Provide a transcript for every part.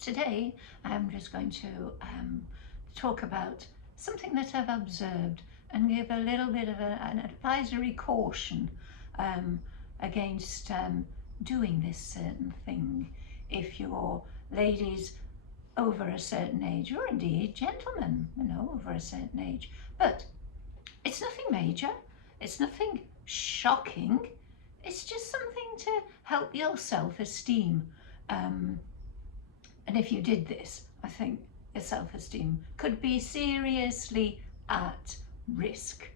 Today I'm just going to talk about something that I've observed and give a little bit of an advisory caution against doing this certain thing if you're ladies over a certain age, or indeed gentlemen, over a certain age. But it's nothing major, it's nothing shocking, it's just something to help your self-esteem. And if you did this, I think your self-esteem could be seriously at risk.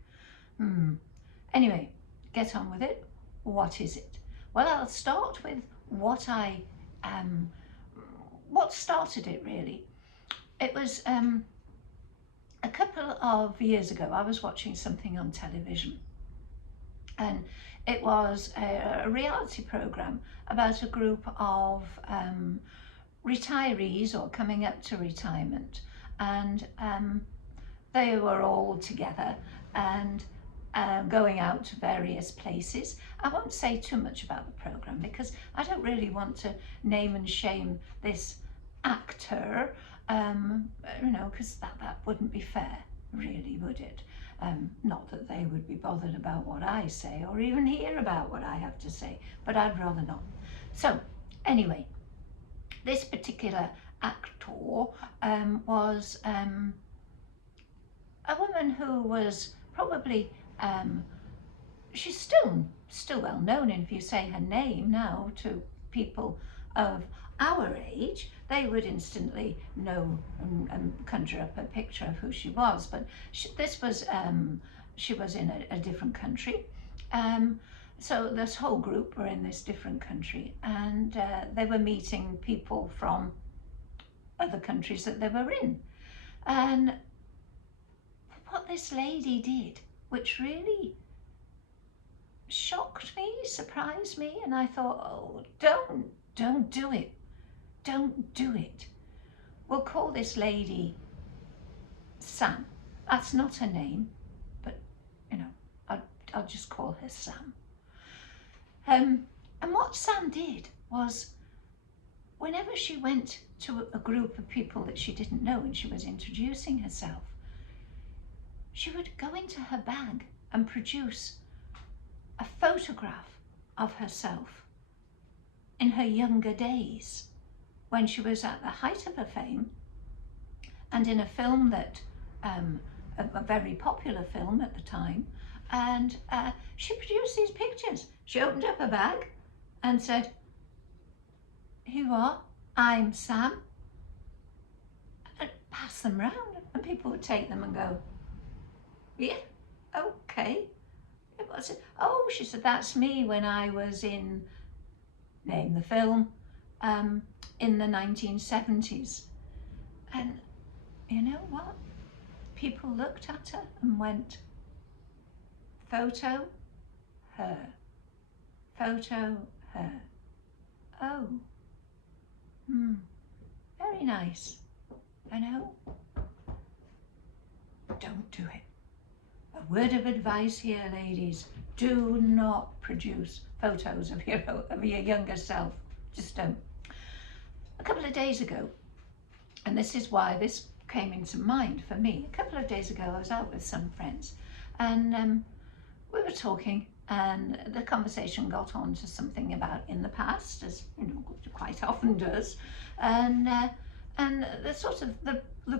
Anyway, get on with it. What is it? Well, I'll start with what started it really. It was a couple of years ago. I was watching something on television, and it was a reality program about a group of retirees or coming up to retirement, and they were all together and going out to various places. I won't say too much about the program because I don't really want to name and shame this actor, because that wouldn't be fair, really, would it? Not that they would be bothered about what I say or even hear about what I have to say, but I'd rather not. So anyway, this particular actor was a woman who was probably, she's still well known, and if you say her name now to people of our age, they would instantly know and conjure up a picture of who she was. But she was in a different country. So this whole group were in this different country, and they were meeting people from other countries that they were in. And what this lady did, which really shocked me, surprised me, and I thought, oh, don't do it. Don't do it. We'll call this lady Sam. That's not her name, but I'll just call her Sam. And what Sam did was, whenever she went to a group of people that she didn't know and she was introducing herself, she would go into her bag and produce a photograph of herself in her younger days, when she was at the height of her fame, and in a film that, a very popular film at the time, and she produced these pictures. She opened up her bag and said, "Here you are, I'm Sam," and pass them round, and people would take them and go, "Yeah, okay." It was, "Oh," she said, "that's me when I was in," name the film, in the 1970s. And you know what? People looked at her and went, "Photo, her. Photo, her. Oh, very nice. I know. Don't do it." A word of advice here, ladies. Do not produce photos of your younger self. Just don't. A couple of days ago, and this is why this came into mind for me, a couple of days ago I was out with some friends, and we were talking, and the conversation got on to something about in the past, as quite often does, and the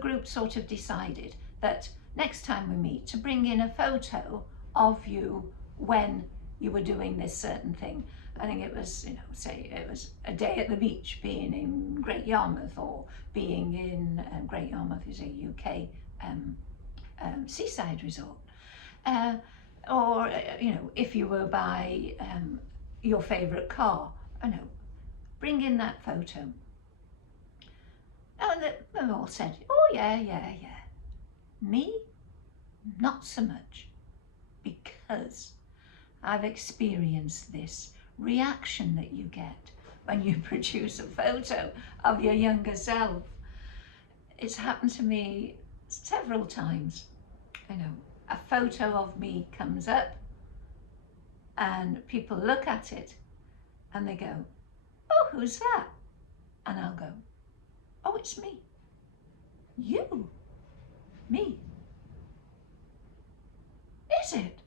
group sort of decided that next time we meet, to bring in a photo of you when you were doing this certain thing. I think it was, say it was a day at the beach, being in Great Yarmouth, or being in Great Yarmouth is a UK seaside resort. Or, if you were by your favourite car, bring in that photo. And they all said, "Oh yeah. Me, not so much, because I've experienced this reaction that you get when you produce a photo of your younger self. It's happened to me several times. A photo of me comes up and people look at it and they go, "Oh, who's that?" And I'll go, Oh, it's me. You? Me? Is it?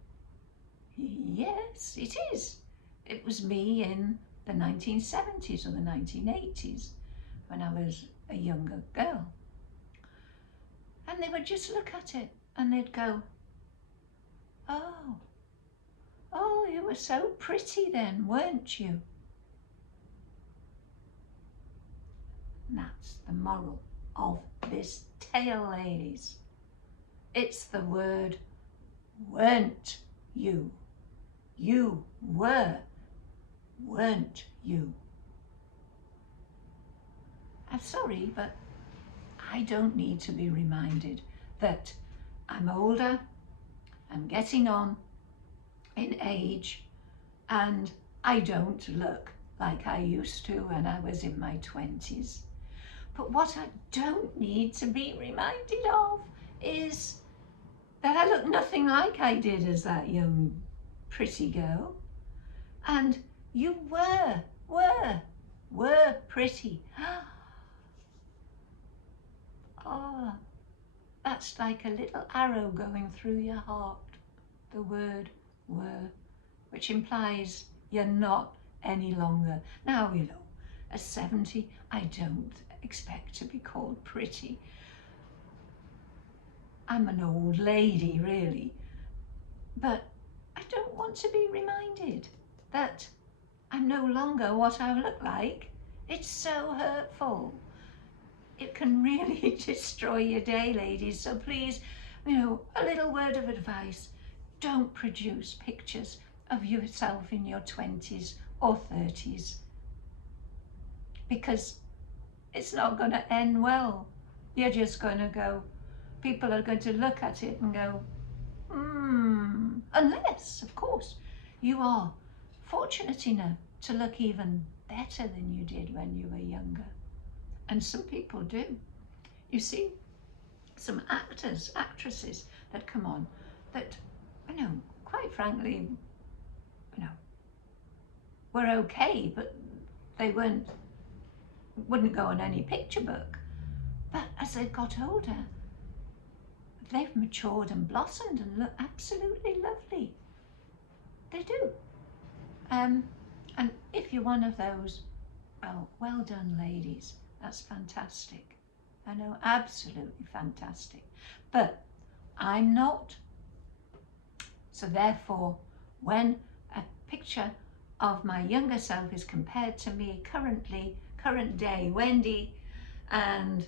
Yes, it is. It was me in the 1970s or the 1980s when I was a younger girl. And they would just look at it and they'd go, oh, oh, you were so pretty then, weren't you? And that's the moral of this tale, ladies. It's the word weren't you. You were, weren't you? I'm sorry, but I don't need to be reminded that I'm older, I'm getting on in age, and I don't look like I used to when I was in my 20s. But what I don't need to be reminded of is that I look nothing like I did as that young, pretty girl. And you were pretty. Oh, that's like a little arrow going through your heart. The word were, which implies you're not any longer. Now, you know, at 70, I don't expect to be called pretty. I'm an old lady, really. But I don't want to be reminded that I'm no longer what I look like. It's so hurtful. It can really destroy your day, ladies. So please, you know, a little word of advice. Don't produce pictures of yourself in your 20s or 30s, because it's not going to end well. You're just going to go, people are going to look at it and go, unless, of course, you are fortunate enough to look even better than you did when you were younger. And some people do. You see, some actors, actresses that come on that, you know, quite frankly, you know, were okay, but they wouldn't go on any picture book. But as they've got older, they've matured and blossomed and look absolutely lovely. They do. And if you're one of those, well done, ladies. That's fantastic. I know, absolutely fantastic. But I'm not. So therefore, when a picture of my younger self is compared to me current day Wendy, and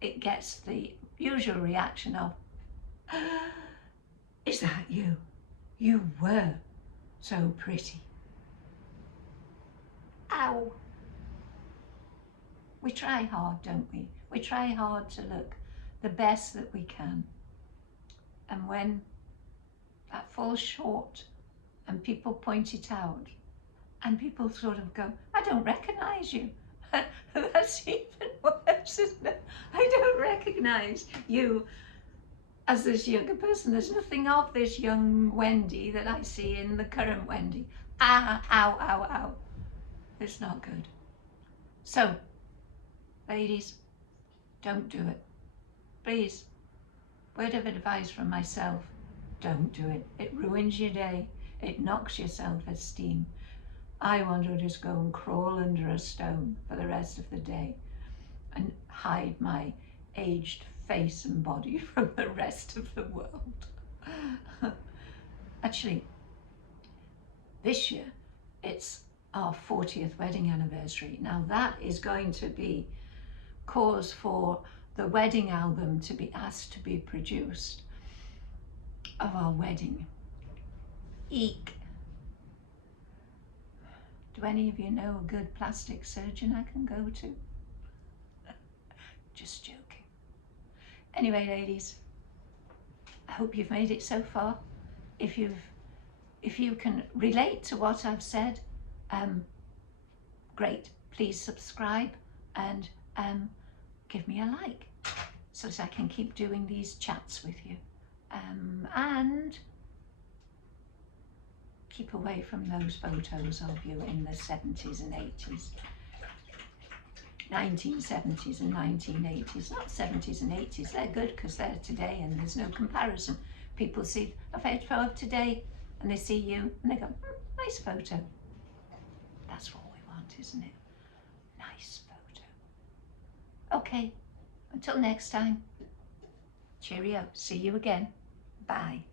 it gets the usual reaction of, is that you? You were so pretty. Ow. We try hard, don't we? We try hard to look the best that we can. And when that falls short and people point it out and people sort of go, I don't recognize you. That's even worse, isn't it? I don't recognize you as this younger person. There's nothing of this young Wendy that I see in the current Wendy. Ow, ow, ow. It's not good. So, ladies, don't do it. Please, word of advice from myself, don't do it. It ruins your day. It knocks your self-esteem. I want to just go and crawl under a stone for the rest of the day and hide my aged face and body from the rest of the world. Actually, this year, it's our 40th wedding anniversary. Now that is going to be cause for the wedding album to be asked to be produced of our wedding. Eek. Do any of you know a good plastic surgeon I can go to? Just joking. Anyway, ladies, I hope you've made it so far. If you can relate to what I've said, great. Please subscribe and give me a like so that I can keep doing these chats with you. And keep away from those photos of you in the 70s and 80s. 1970s and 1980s, not 70s and 80s. They're good because they're today and there's no comparison. People see a photo of today and they see you and they go, nice photo. That's what we want, isn't it? Nice photo. Okay, until next time. Cheerio. See you again. Bye.